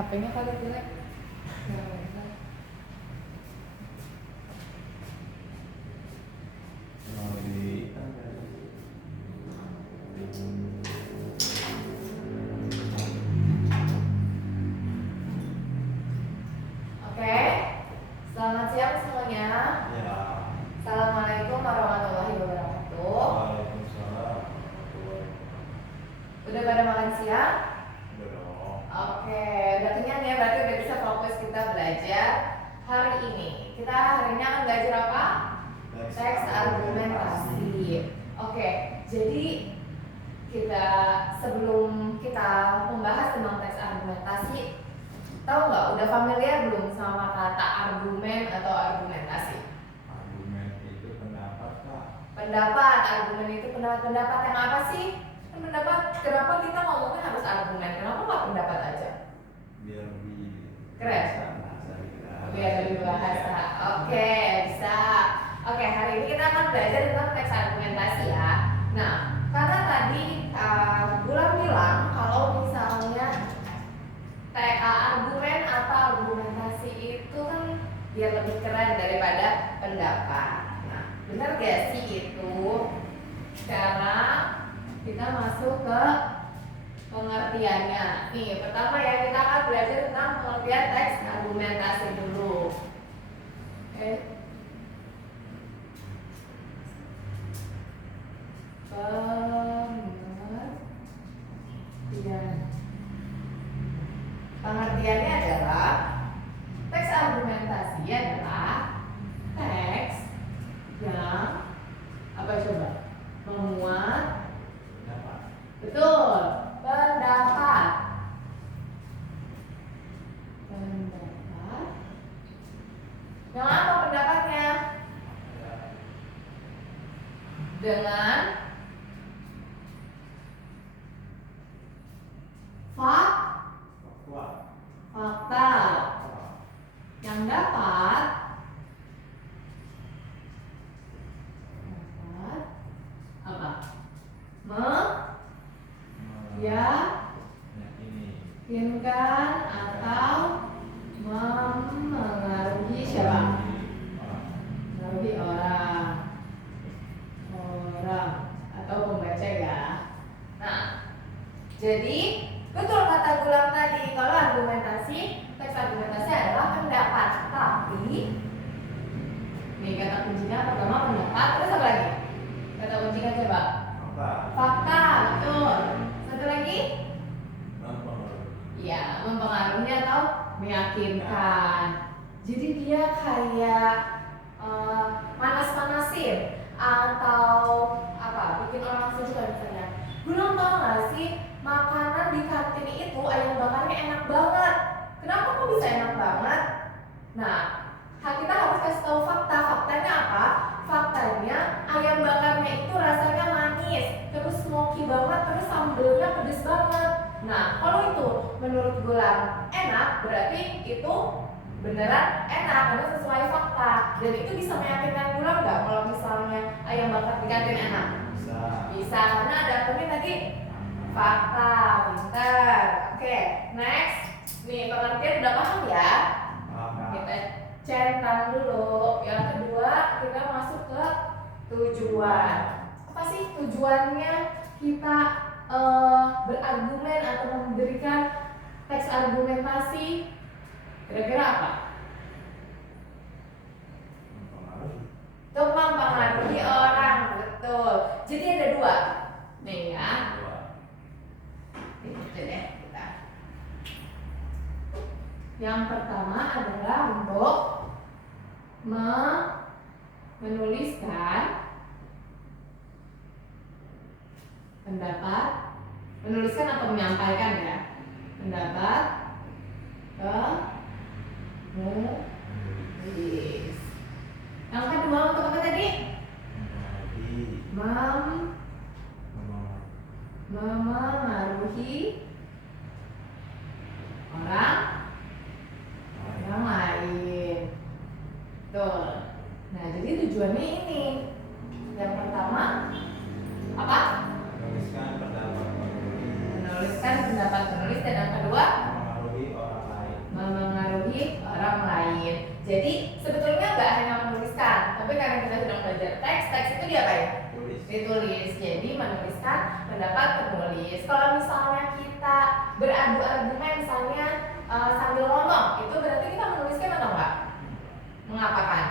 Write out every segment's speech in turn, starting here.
HP-nya kali jelek. Oke, selamat siang semuanya. Ya. Assalamualaikum warahmatullahi wabarakatuh. Waalaikumsalam warahmatullahi wabarakatuh. Udah pada makan siang? Udah dong. Oke, udah kenyang ya, berarti udah bisa fokus kita belajar hari ini. Kita hari ini akan belajar apa? Teks argumentasi. Oke, jadi kita sebelum kita membahas tentang teks argumentasi, tahu nggak udah familiar belum sama kata argumen atau argumentasi? Argumen itu pendapat, Kak. Pendapat, argumen itu pendapat yang apa sih? Pendapat, kenapa kita ngomongnya harus argumen? Kenapa nggak pendapat aja? Biar lebih Keren. bahasa kita. Biar lebih bahasa. Oke, bisa. Oke, hari ini kita akan belajar tentang teks argumentasi ya. Nah, karena tadi Bulan bilang kalau misalnya argumen atau argumentasi itu kan biar lebih keren daripada pendapat. Nah, benar gak sih itu? Sekarang kita masuk ke pengertiannya. Nih, pertama ya kita akan belajar tentang pengertian teks argumentasi dulu. Oke. Pengertiannya adalah teks argumentasi adalah teks yang apa coba? Memuat Pendapat. betul pendapat yang apa pendapatnya? Dengan fakta yang dapat apa? Meyakinkan atau mempengaruhi siapa? Mempengaruhi orang atau pembaca ya. Nah, jadi betul kata Gulam tadi, kalau teks argumentasi adalah pendapat. Tapi nih kata kuncinya pertama pendapat, terus apa lagi? Kata kuncinya coba. Fakta, betul. Satu lagi? Iya, mempengaruhi atau meyakinkan. Jadi dia kayak manas-manasin atau apa? Bikin orang setuju misalnya. Gulam tau gak sih? Makanan di kantin itu ayam bakarnya enak banget. Kenapa kok bisa enak banget? Nah, kita harus kasih tahu fakta. Faktanya apa? Faktanya ayam bakarnya itu rasanya manis, terus smoky banget, terus sambelnya pedes banget. Nah, kalau itu menurut Gulam enak, berarti itu beneran enak karena sesuai fakta. Dan itu bisa meyakinkan Gulam nggak kalau misalnya ayam bakar di kantin enak? Bisa, karena ada apa tadi? Fakta, pinter. Oke, next. Nih, pengertian udah paham ya? Kita centang dulu. Yang kedua, kita masuk ke tujuan. Apa sih tujuannya kita berargumen atau memberikan teks argumentasi? Kira-kira apa? Untuk mempengaruhi orang, betul. Jadi ada dua. Nih ya. Itu deh kita. Yang pertama adalah untuk menuliskan pendapat, menuliskan atau menyampaikan ya pendapat ke menulis. Yang kedua untuk apa tadi? Memengaruhi orang lain. Tuh. Nah, jadi tujuannya ini. Yang pertama apa? Menuliskan pendapat Menuliskan pendapat penulis, dan yang kedua mempengaruhi orang Jadi sebetulnya nggak hanya menuliskan, tapi karena kita sedang belajar teks, teks itu diapain? Tulis. Ditulis. Jadi menuliskan pendapat penulis. Kalau misalnya kita beradu argumen, misalnya sambil ngomong, itu berarti kita menuliskan atau enggak? Mengapakan?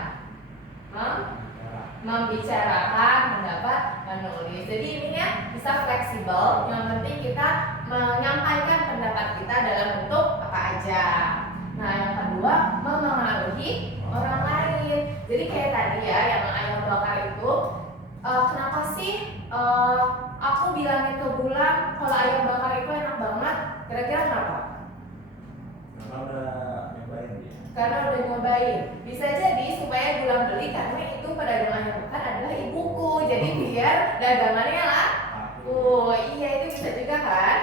Membicarakan pendapat menulis. Jadi ininya bisa fleksibel. Yang penting kita menyampaikan pendapat kita dalam bentuk apa aja. Nah, yang kedua, memengaruhi orang lain. Jadi kayak tadi ya, yang ayam bakar itu, kenapa sih aku bilangin ke Bulan kalau ayam bakar itu enak banget? Kira-kira kenapa? Karena udah nyobain dia. Karena udah nyobain. Bisa jadi supaya Bulan beli karena itu pedagang ayam bakar adalah ibuku. Jadi biar dagangannya lah. Oh iya, itu bisa juga kan?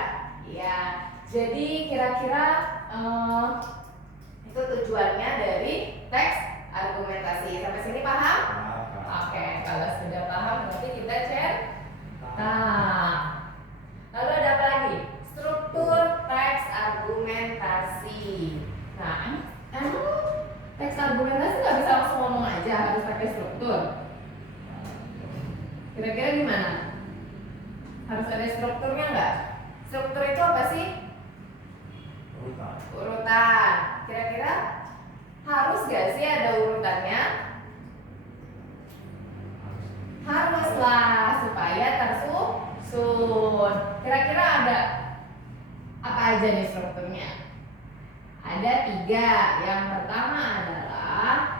Iya. Jadi kira-kira itu tujuannya dari teks argumentasi. Sampai sini paham? Oke, kalau sudah paham berarti kita cek. Nah, lalu ada apa lagi? Struktur teks argumentasi. Nah, emang teks argumentasi nggak bisa langsung ngomong aja, harus pakai struktur. Kira-kira gimana? Harus ada strukturnya nggak? Struktur itu apa sih? Urutan. Kira-kira harus gak sih ada urutannya? Haruslah supaya tersusun. Kira-kira ada apa aja nih strukturnya? Ada 3. Yang pertama adalah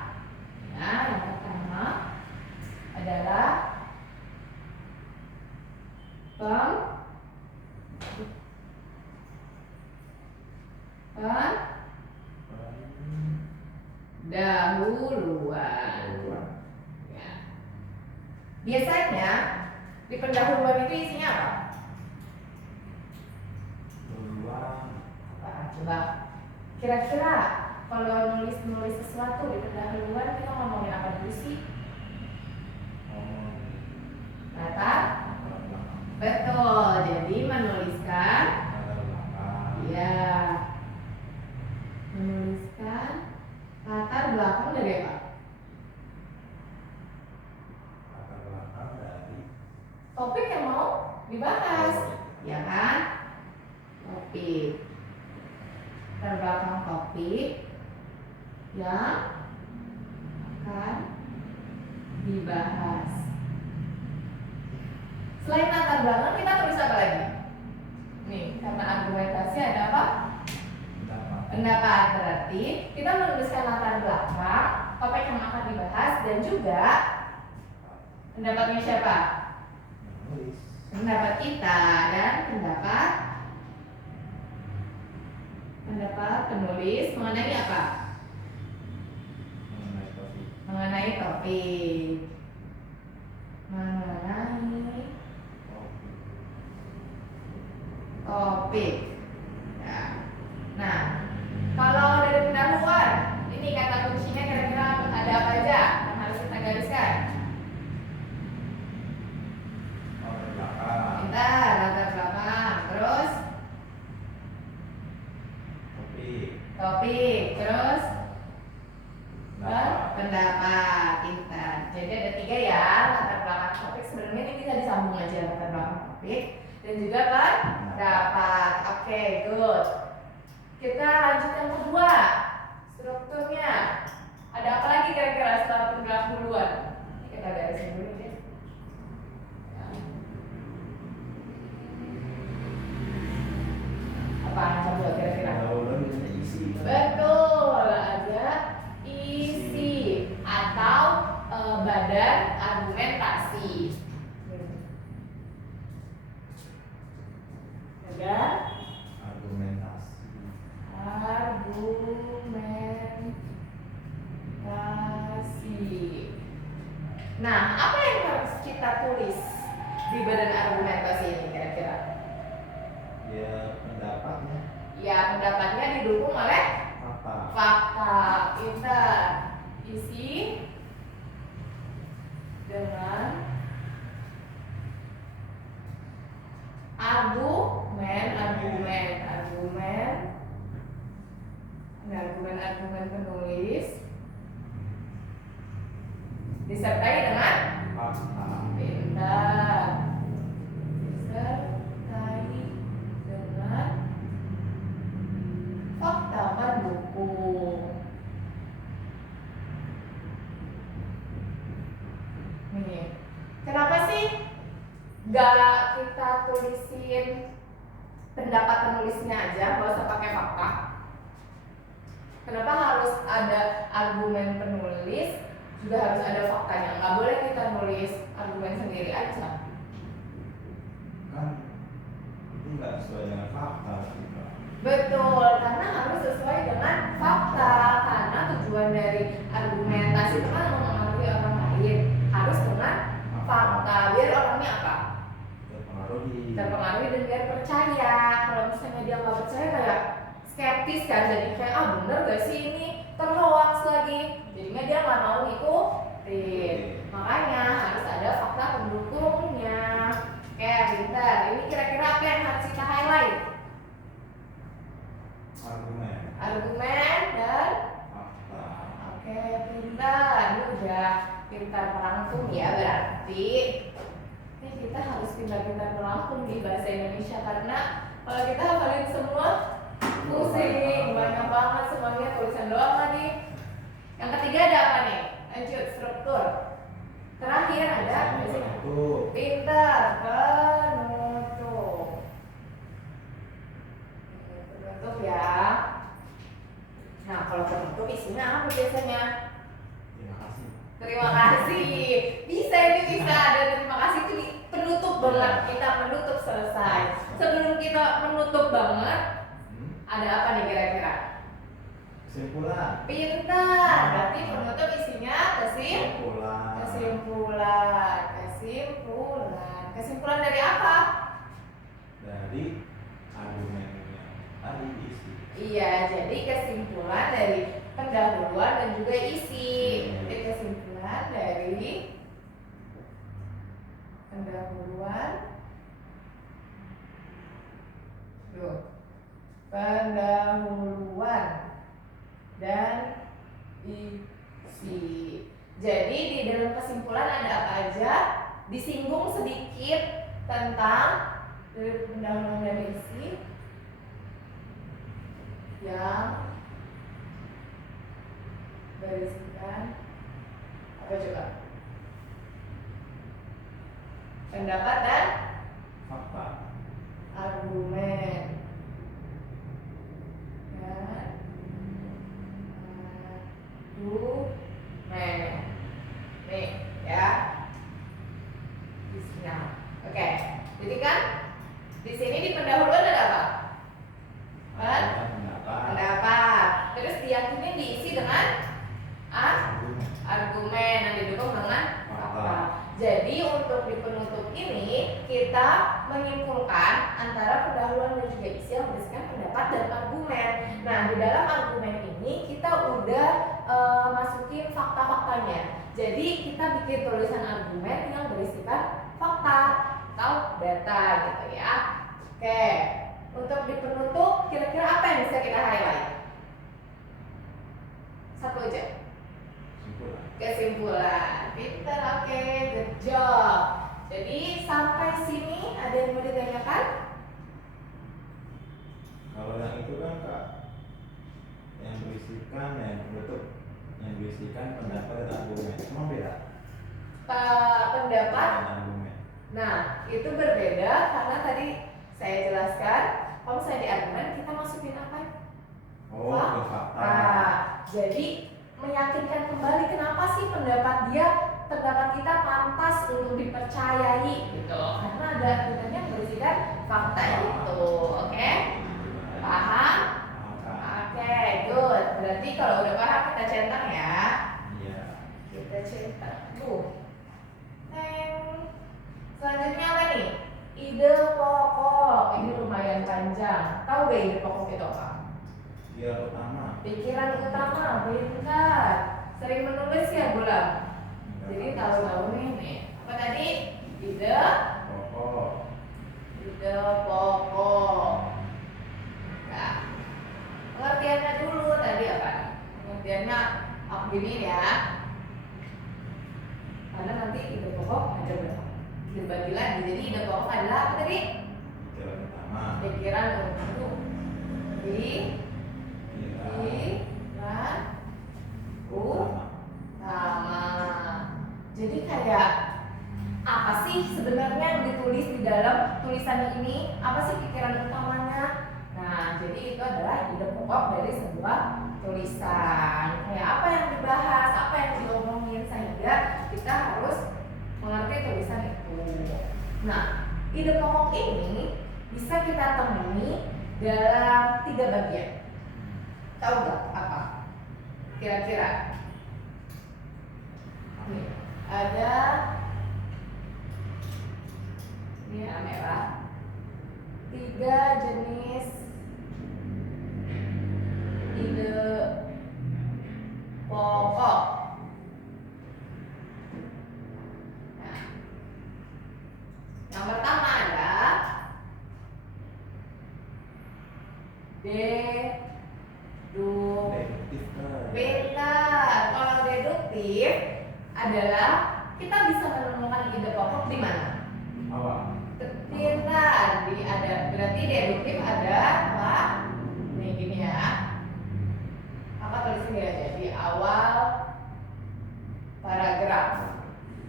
pendahuluan. Ya. Biasanya di pendahuluan itu isinya apa? Coba kira-kira kalau nulis sesuatu di pendahuluan kita ngomongin apa dulu sih? Latar. Betul. Jadi menuliskan. Ya. Menuliskan latar belakang dari apa? Latar belakang dari Topik yang mau dibahas, ya kan? Topik. Latar belakang topik yang akan dibahas. Selain latar belakang kita tulis apa lagi? Nih, karena argumentasi ada apa? Pendapat. Berarti kita menuliskan latar belakang, topik yang akan dibahas, dan juga pendapatnya siapa? Pendapat kita dan pendapat penulis mengenai apa? Mengenai topik. Ya. Nah, kalau dari pendahuluan, ini kata kuncinya kira-kira ada apa aja yang harus kita gariskan? Latar belakang, terus topik, terus pendapat kita. Jadi ada 3 ya, latar belakang topik. Sebenarnya ini bisa disambung aja, latar belakang topik dan juga pendapat. Oke, good. Kita lanjut yang kedua, strukturnya. Ada apa lagi kira-kira setelah pendahuluan? Ini kita garisin dulu deh. Apa coba kira-kira? Betul, ada isi atau badan argumentasi. Ada argumentasi. Nah, apa yang harus kita tulis di badan argumentasi ini kira-kira? Ya, pendapatnya. Ya, pendapatnya didukung oleh fakta. Pintar. Isi dengan argumen penulis Disertai dengan fakta. pintar. Disertai dengan fakta mendukung. Nih, kenapa sih gak kita tulisin pendapat penulisnya aja, gak usah pakai fakta? Kenapa harus ada argumen penulis, juga harus ada faktanya? Nggak boleh kita nulis argumen sendiri aja. Kan itu nggak sesuai dengan fakta gitu. Betul, karena harus sesuai dengan fakta. Karena tujuan dari argumentasi itu kan mempengaruhi orang lain, harus dengan fakta. Biar orangnya apa? Terpengaruhi dan biar percaya. Kalau misalnya dia nggak percaya, kayak skeptis kan, jadi kayak bener gak sih ini, terhoax lagi, jadinya dia nggak mau ngikutin. Makanya harus ada fakta pendukungnya. Oke, pintar. Ini kira-kira apa yang harus kita highlight? Argumen dan fakta. oke, pintar. Ini udah pintar merangkum ya berarti. Ini kita harus pintar-pintar merangkum di bahasa Indonesia, karena kalau kita hafalin semua pusing, banyak banget semuanya, tulisan doang lagi. Yang ketiga ada apa nih? Lanjut, struktur. Terakhir ada pintar, penutup. Penutup ya. Nah, kalau penutup isinya apa biasanya? Terima kasih. Bisa, ini bisa ada terima kasih itu di penutup banget. Kita menutup selesai. Sebelum kita menutup banget, ada apa nih kira-kira? Kesimpulan. Pintar. Berarti penutup isinya kesimpulan. Kesimpulan dari apa? Dari argumen yang tadi isi. Iya, jadi kesimpulan dari pendahuluan dan juga isi. Jadi kesimpulan dari pendahuluan, pendahuluan dan isi. Jadi di dalam kesimpulan ada apa aja? Disinggung sedikit tentang pendahuluan dan isi yang berisikan apa coba? Pendapat dan Fakta. argumen. Nih ya, isinya. Oke, jadi kan di sini di pendahuluan ada apa? Pendapat. Terus diyakini diisi dengan argumen yang didukung dengan fakta. Jadi untuk di penutup ini kita menyimpulkan antara pendahuluan dan juga isi yang berisikan pendapat dan argumen. Nah, di dalam argumen ini kita udah masukin fakta-faktanya. Jadi kita bikin tulisan argumen yang berisikan fakta atau data gitu ya. Oke, untuk di penutup kira-kira apa yang bisa kita highlight? Satu aja. Kesimpulan. Pintar, oke, good job. Jadi sampai sini ada yang mau ditanyakan? Kalau yang itu kan Kak, yang berisikan, yang penutup, yang berisikan pendapat dan argumen, emang beda? Pendapat. Dan argumen. Nah, itu berbeda karena tadi saya jelaskan, kalau misalnya di argumen kita masukin apa? Oh, fakta. Jadi meyakinkan kembali kenapa sih pendapat kita pantas untuk dipercayai gitu, karena ada argumennya yang berisikan fakta itu. Oke? Paham? Oke, good. Berarti kalau udah paham kita centang ya. Iya. Kita centang. Selanjutnya apa nih? Ide pokok. Ini lumayan panjang. Tahu gak ide pokok itu apa? Pikiran utama, pintar. Sering menulis ya Bulan? Jadi tahu-tahu nih. Apa tadi? Ide Pokok. Ide pokok. Nah, pengertiannya dulu tadi apa? Pengertiannya gini ya. nanti ide pokok ada berapa? Dibagi lagi. Jadi ide pokok adalah apa tadi? Pikiran utama. Pikiran untuk Pikiran utama. Jadi kayak apa sih sebenarnya yang ditulis di dalam tulisan ini? Apa sih pikiran utamanya? Nah, jadi itu adalah ide pokok dari sebuah tulisan. Kayak apa yang dibahas, apa yang diomongin, sehingga kita harus mengerti tulisan itu. Nah, ide pokok ini bisa kita temui dalam 3 bagian. Tahu nggak apa? Kira-kira? Nih, ada ini yang merah. 3 jenis ide pokok. Nah, yang pertama ada pintar. Kalau deduktif adalah kita bisa menemukan ide pokok di mana? Awal. Pintar. Berarti deduktif ada apa? Nih gini ya. Apa tulisnya ya? Jadi awal paragraf.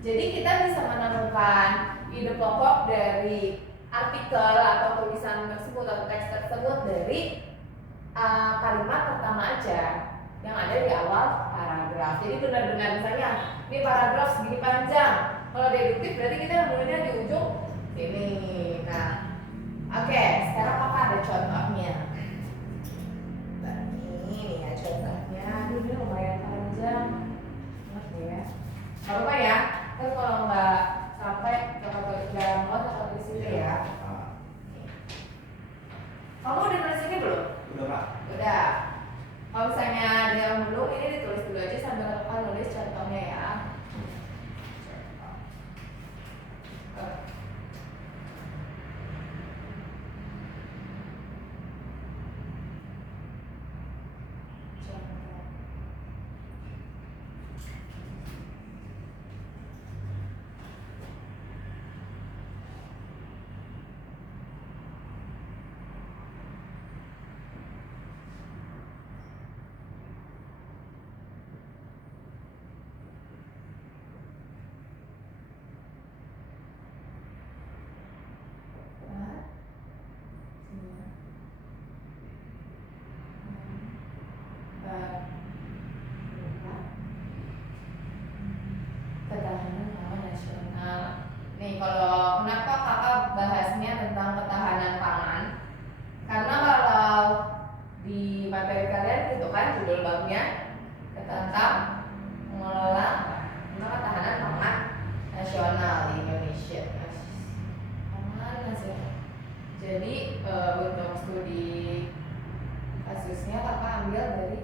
Jadi kita bisa menemukan ide pokok dari artikel atau tulisan tersebut atau teks tersebut dari kalimat pertama aja yang ada di awal paragraf. Jadi benar-benar misalnya ini paragraf segini panjang. Kalau deduktif berarti kita mulainya di ujung sini. Nah, oke, sekarang apa ada contohnya? Nah, ini ya contohnya. Ini lumayan panjang. Oke ya. Gak apa-apa ya. Kan kalau nggak sampai nggak mau atau di situ ya. Kamu udah nulis ini belum? Udah, Pak. Udah. Kalau misalnya ada yang belum, ini ditulis dulu aja sambil kakak nulis contohnya ya. Ketahanan pangan nasional. Nih, kalau kenapa kakak bahasnya tentang ketahanan pangan? Karena kalau di materi kalian gitu kan judul babnya tentang mengelola ketahanan pangan nasional di Indonesia. Pangan nasional. Jadi untuk studi kasusnya kakak ambil dari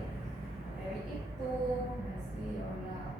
materi itu nasional.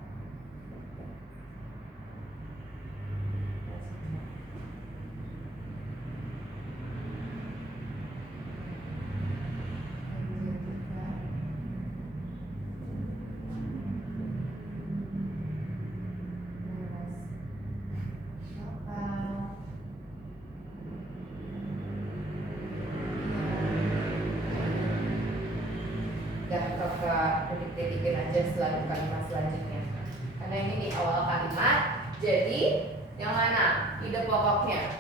Kakak detik-detikin aja setelah kalimat selanjutnya. Karena ini di awal kalimat. Jadi yang mana ide pokoknya?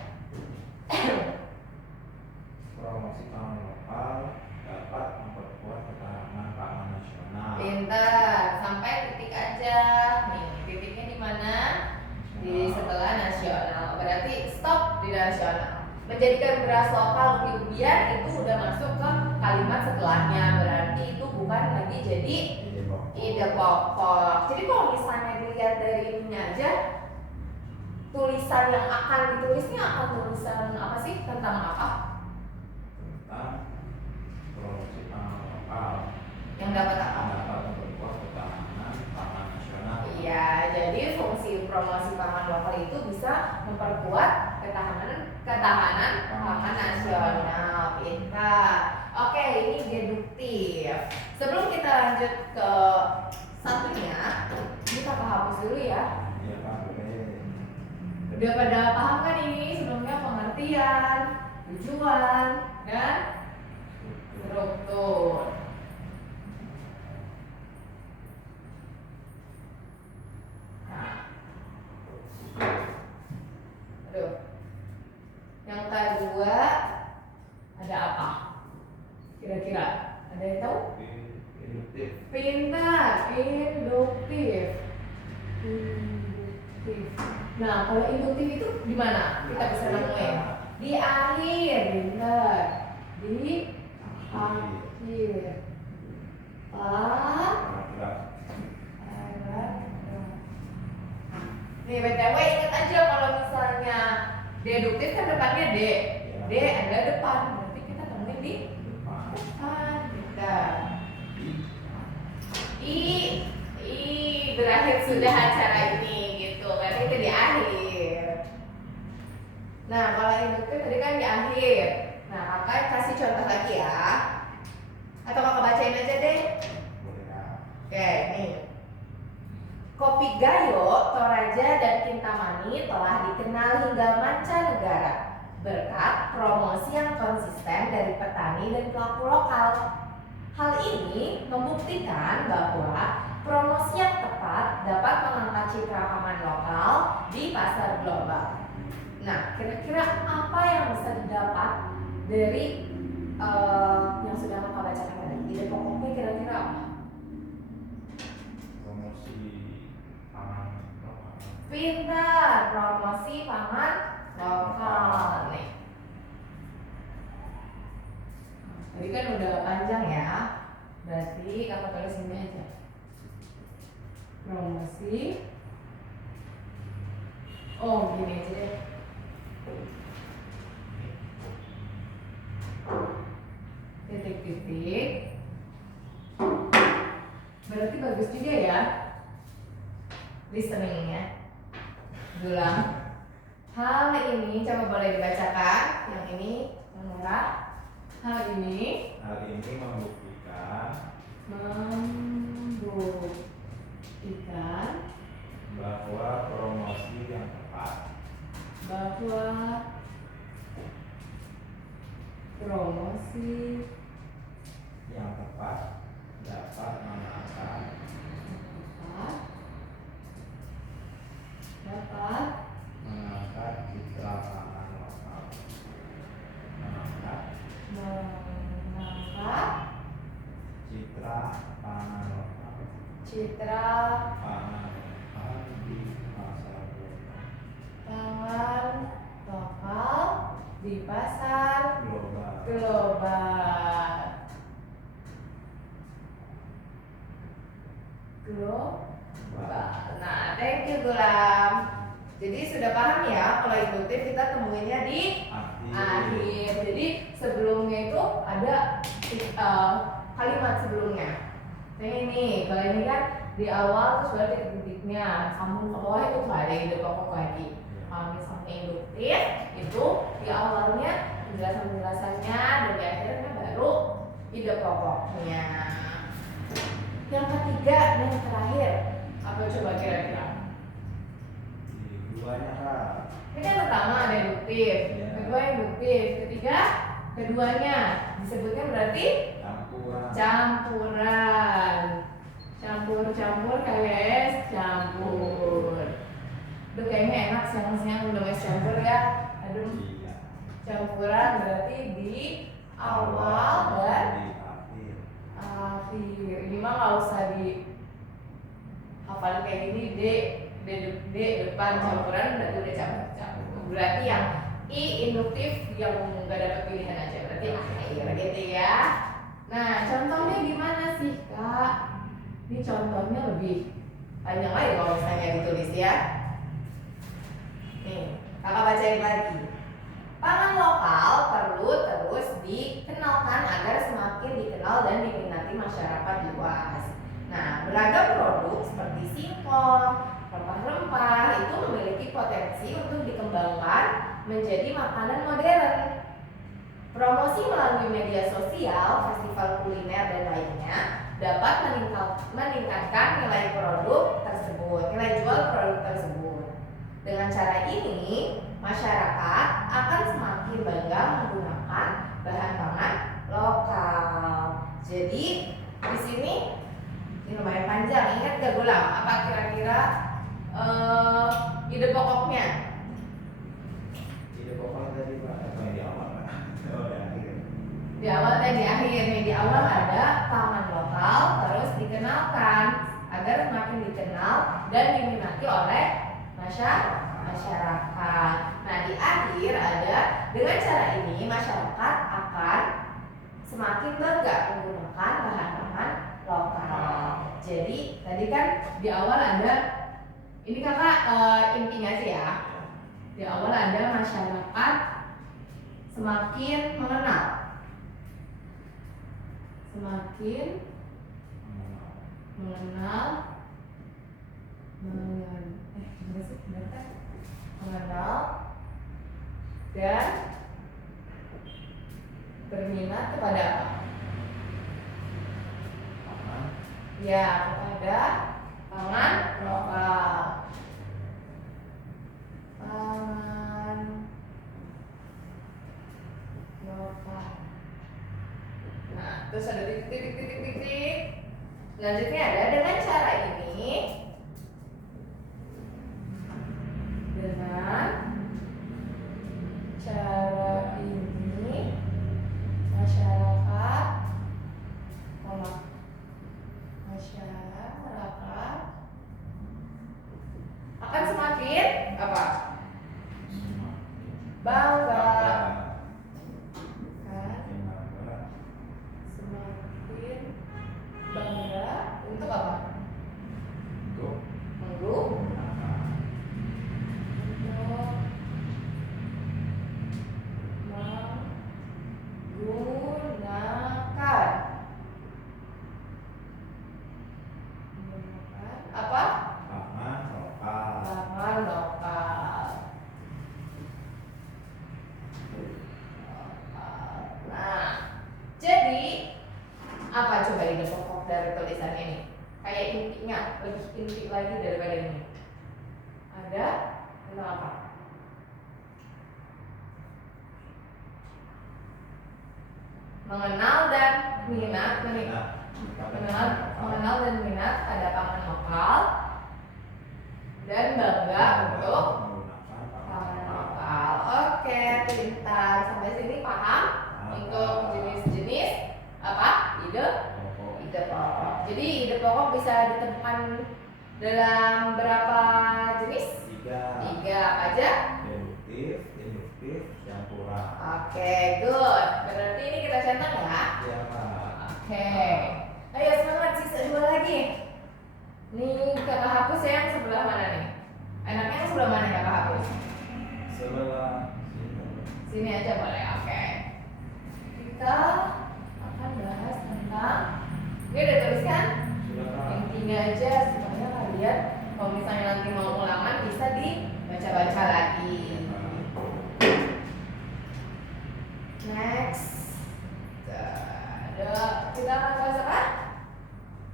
Promosi pangan lokal dapat memperkuat ketahanan pangan nasional. Pintar. Sampai titik aja. Nih, titiknya di mana? Di setelah nasional. Berarti stop di nasional. Menjadikan beras lokal ubi-ubian itu udah masuk ke kalimat setelahnya. Berarti itu bukan lagi jadi ide pokok. Jadi kalau misalnya dilihat dari ininya aja, tulisan yang akan ditulisnya akan tulisan apa sih? Tentang apa? Tentang promosi pangan lokal Yang dapat apa? dapat memperkuat ketahanan pangan nasional. Iya, jadi fungsi promosi pangan lokal itu bisa memperkuat ketahanan pangan nasional. Pintar. Oke, ini deduktif. Sebelum kita lanjut ke satunya, ini kakak hapus dulu ya. Iya, Pak. Oke. Udah pada paham kan ini sebelumnya pengertian, tujuan, dan struktur. Nah, aduh. Yang kedua ada apa? Kira-kira ada yang tahu? Induktif. Pintar, induktif. Induktif. Nah, kalau induktif itu di mana? Kita bisa nemuin di akhir, benar. Di akhir. Nih, BTW ingat aja kalau misalnya deduktif kan depannya D. D ada depan, berarti kita temuin di depan. Kita. Berakhir sudah acara ini gitu, berarti itu di akhir. Nah, kalau induktif tadi kan di akhir. Nah, kakak kasih contoh lagi ya. Atau kakak bacain aja deh. Oke, nih. Kopi Gayo, Toraja, dan Kintamani telah dikenal hingga mancanegara berkat promosi yang konsisten dari petani dan pelaku lokal. Hal ini membuktikan bahwa promosi yang tepat dapat mengangkat citra pangan lokal di pasar global. Nah, kira-kira apa yang bisa didapat dari yang sudah kakak bacakan tadi? Ide pokoknya kira-kira apa? Promosi pangan lokal. Pintar, promosi pangan lokal nih. Tadi kan udah panjang ya, berarti kakak tulis ini aja. Promosi. Oh, gini aja deh. Titik-titik. Berarti bagus juga ya listeningnya. Ulang. Hal ini coba boleh dibacakan. Yang ini yang merah. Hal ini membuktikan bahwa promosi yang tepat dapat mengangkat citra pangan lokal. Mengangkat citra pangan di pasar lokal di pasar global. Nah, thank you Gulam. Jadi sudah paham ya kalau induktif kita temuinnya di akhir. Jadi sebelumnya itu ada kalimat sebelumnya. Nah ini, kalau ini kan di awal terus ada titik-titiknya, sambung ke bawah itu nggak ada ide pokok lagi. Kalau misalnya induktif itu di awalnya penjelasan-penjelasannya dan di akhirnya baru ide pokoknya. Yang ketiga dan yang terakhir, apa coba kira-kira? Keduanya Kak. Ini kan pertama ada induktif, kedua induktif, ketiga keduanya disebutnya berarti campuran. Campur guys, campur. Duh kayaknya enak siang-siang udah es campur ya. Aduh. Campuran berarti di awal dan akhir. Ini mah nggak usah di hafal kayak gini. D depan campuran berarti udah campur. Berarti yang I induktif yang nggak dapat pilihan aja berarti akhir gitu ya. Nah contohnya gimana sih Kak? Ini contohnya lebih panjang lagi kalau misalnya ditulis ya. Nih kakak bacain lagi. Pangan lokal perlu terus dikenalkan agar semakin dikenal dan diminati masyarakat luas. Nah, beragam produk seperti singkong, rempah-rempah itu memiliki potensi untuk dikembangkan menjadi makanan modern. Promosi melalui media sosial, festival kuliner dan lainnya dapat meningkatkan nilai produk tersebut, nilai jual produk tersebut. Dengan cara ini, masyarakat akan semakin bangga menggunakan bahan pangan lokal. Jadi di sini ini lumayan panjang. Ingat gak Gulam? Apa kira-kira ide pokoknya? Ide pokoknya tadi Pak, apa yang di awal Pak? Oh ya, akhir. Di awal dan di akhir nih. Di awal ada pangan lokal, terus dikenalkan agar semakin dikenal dan diminati oleh masyarakat. Nah, di akhir ada dengan cara ini masyarakat akan semakin bangga menggunakan bahan-bahan lokal. Jadi tadi kan di awal ada ini kakak intinya sih ya. Di awal ada masyarakat semakin mengenal, semakin mengenal dan berminat kepada apa? Pangan. Ya, kepada pangan lokal. Pangan lokal. Nah, terus ada titik. Selanjutnya ada dengan cara ini. Dengan cara ini masyarakat akan semakin apa? Bangga. Kan? Semakin bangga untuk apa? Untuk menggunakan apa? pangan lokal. Pangan lokal. Nah, jadi apa coba ide pokok dari tulisan ini? Kayak intinya, lebih inti lagi daripada ini. Ada tentang apa? Mengenal dan minat, mengenal dan minat pada pangan lokal dan bangga untuk pangan lokal. Oke, pintar. Sampai sini paham? Untuk jenis-jenis apa? Ide pokok. Jadi ide pokok bisa ditemukan dalam berapa jenis? 3 apa aja? Induktif, yang kurang. Oke, good. Berarti ini kita centang ya? Iya Pak. Oke. Ayo semangat, sisa 2 lagi. Nih kakak hapus ya yang sebelah mana nih? Enaknya yang sebelah mana kakak hapus? Sebelah Sini aja boleh, oke. Kita akan bahas tentang ini udah tuliskan? sudah Pak. Intinya aja supaya kalian kalau misalnya nanti mau ulangan bisa dibaca-baca lagi. Next. Ada kita akan bahas apa?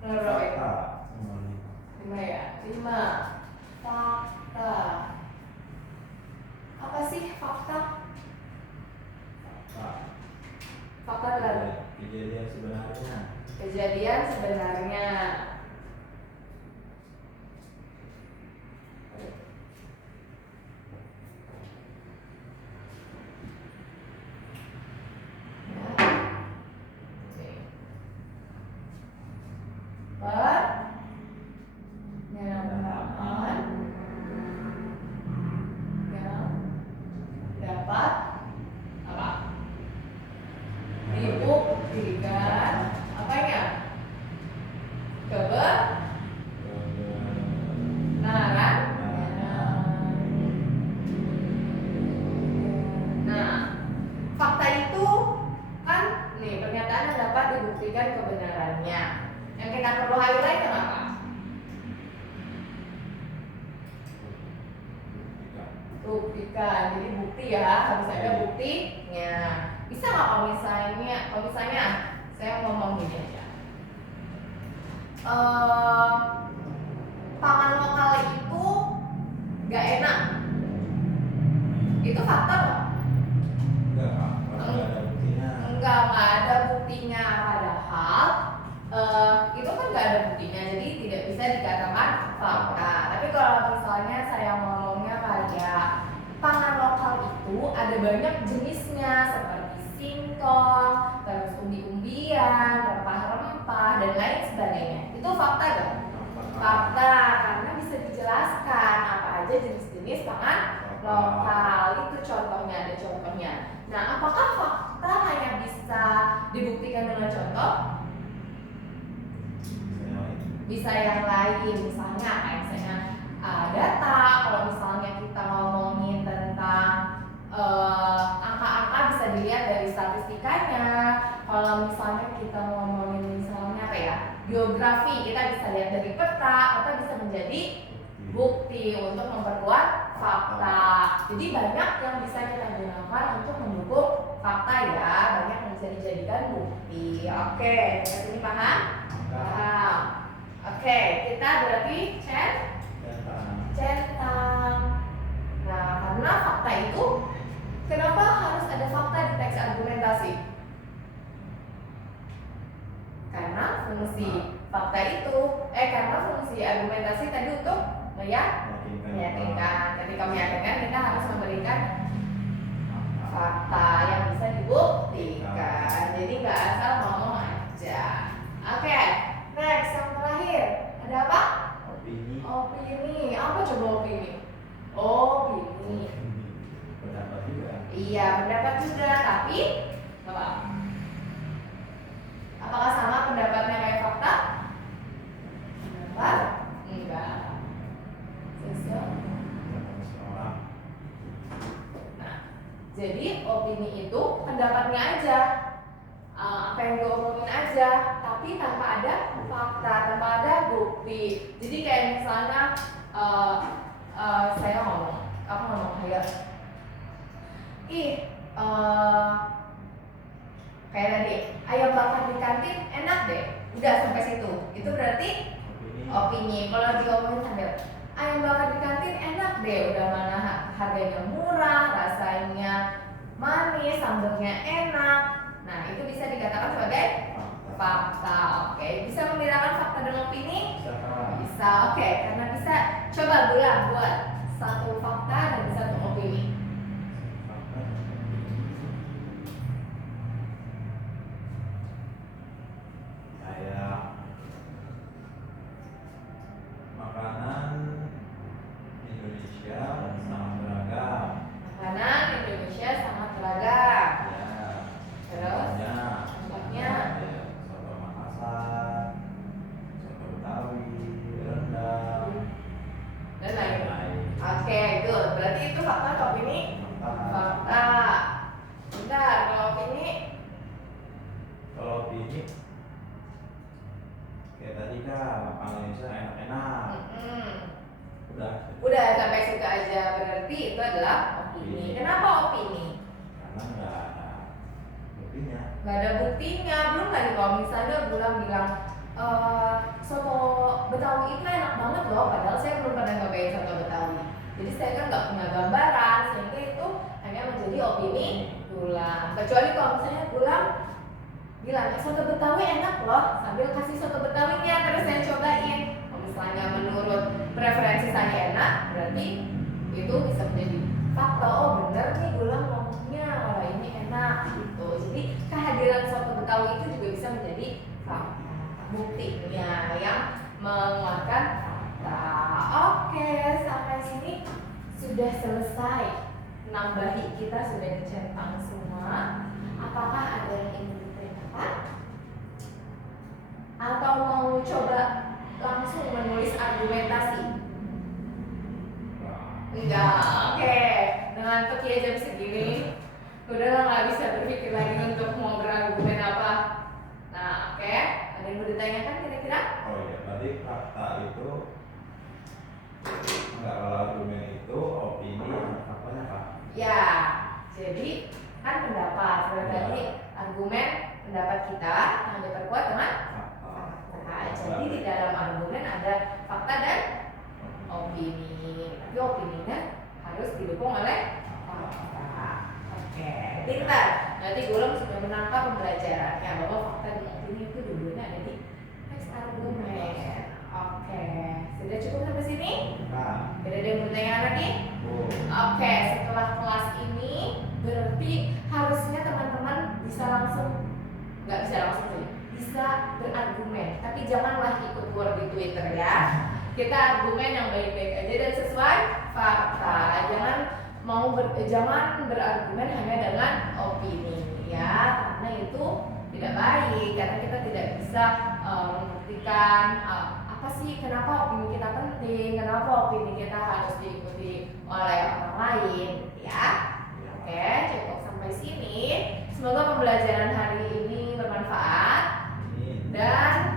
Nomor berapa itu? Nomor 5 ya? 5. Fakta. Apa sih fakta? Fakta adalah kejadian sebenarnya. kejadian sebenarnya. Pernyataan yang dapat apa? Dibuktikan apanya? Kebenaran. Nah, fakta itu kan nih pernyataan yang dapat dibuktikan kebenarannya. Yang kita perlu highlight kenapa? Buktikan, jadi bukti ya, harus ada buktinya. Bisa nggak kalau misalnya saya ngomong gini aja, pangan lokal itu nggak enak, Itu fakta nggak? Enggak Kak, karena nggak ada buktinya. Enggak ada buktinya. Padahal itu kan nggak ada buktinya, jadi tidak bisa dikatakan fakta. Tapi kalau misalnya saya ngomongnya kayak pangan lokal itu ada banyak jenisnya seperti singkong, terus umbi-umbian, rempah-rempah dan lain sebagainya. Itu fakta nggak? Fakta, karena bisa dijelaskan apa aja jenis-jenis pangan lokal. Itu contohnya, ada contohnya. Nah, apakah fakta hanya bisa dibuktikan dengan contoh? Bisa yang lain, misalnya kayak misalnya data. Kalau misalnya kita ngomongin tentang angka-angka bisa dilihat dari statistikanya. Kalau misalnya kita ngomongin misalnya apa ya, geografi, kita bisa lihat dari peta. Peta bisa menjadi bukti untuk memperkuat fakta. Jadi banyak yang bisa kita gunakan untuk mendukung fakta ya, banyak yang bisa dijadikan bukti. Oke, sampai sini paham? Paham. Oke, kita berarti centang. Nah, karena fakta itu, kenapa harus ada fakta di teks argumentasi? Karena fungsi fakta itu, karena fungsi argumentasi tadi untuk meyakinkan. Ketika meyakinkan, kita harus memberikan fakta yang bisa dibuktikan. Jadi nggak asal ngomong aja. Oke, next yang terakhir ada apa? Opini. Apa coba opini? Opini. Pendapat juga. Iya, pendapat juga, tapi apa? Apakah sama pendapatnya kayak fakta? Pendapat? Enggak. Nah, jadi opini itu pendapatnya aja, apa yang diomongin aja, tapi tanpa ada fakta, tanpa ada bukti. Jadi kayak misalnya saya aku ngomong kayak, kayak tadi ayam bakar di kantin enak deh, udah sampai situ. Itu berarti opini. Kalau diomongin sambil ayam bakar di kantin enak deh, udah mana harganya murah, rasanya manis, sambalnya enak. Nah, itu bisa dikatakan sebagai fakta. Oke, bisa membedakan fakta dan opini? Bisa. Oke, karena bisa, coba buat satu fakta dan satu opini. Kayak makanan Indonesia sangat beragam. Makanan Indonesia sangat beragam. Ya. Terus? Contohnya soto Makassar, soto Betawi, rendang, dan lain. Oke, good. Berarti itu fakta atau opini? Fakta. Bentar, kalau opini? Kalau opini kayak tadi Kak, makanan Indonesia enak-enak. Udah sampai situ aja. Berarti itu adalah opini. Kenapa opini? Karena nggak ada buktinya. Nggak ada buktinya. Belum lagi kalau misalnya bilang soto Betawi itu enak banget loh, padahal saya belum pernah nyobain soto Betawi. Jadi saya kan nggak punya gambaran, sehingga itu hanya menjadi opini Gulam. Kecuali kalau misalnya Gulam bilang soto Betawi enak loh, sambil kasih soto Betawinya terus saya cobain. Kalau misalnya menurut preferensi saya enak, berarti itu bisa menjadi fakta. Oh bener nih Gulam ngomongnya kalau ini enak gitu. Jadi kehadiran soto Betawi itu juga bisa menjadi fakta, buktinya yang menguatkan fakta. Oke, sampai sini sudah selesai. Nambahi kita sudah dicentang semua. Apakah ada yang ingin ditanyakan? Atau mau coba langsung menulis argumentasi? Enggak, oke. Dengan peti jam segini, udah nggak bisa berpikir lagi untuk mau berargumen apa. Nah, oke. Ada yang mau ditanyakan kira-kira? Oh iya, berarti fakta itu enggak, kalau argumen itu opini, faktanya apa? Ya, jadi kan pendapat. Tadi argumen pendapat kita yang diperkuat dengan fakta. Jadi di dalam argumen ada fakta dan opini. Tapi opininya harus didukung oleh fakta. Tidak ada yang bertanya lagi? Oke, setelah kelas ini berarti harusnya teman-teman bisa langsung, nggak bisa langsung sih, bisa berargumen. Tapi janganlah ikut war di Twitter ya. Kita argumen yang baik-baik aja dan sesuai fakta. Jangan berargumen hanya dengan opini ya, karena itu tidak baik. Karena kita tidak bisa membuktikan apa sih kenapa opini kita penting, kenapa opini kita harus diikuti oleh orang lain ya. Oke, cukup sampai sini. Semoga pembelajaran hari ini bermanfaat dan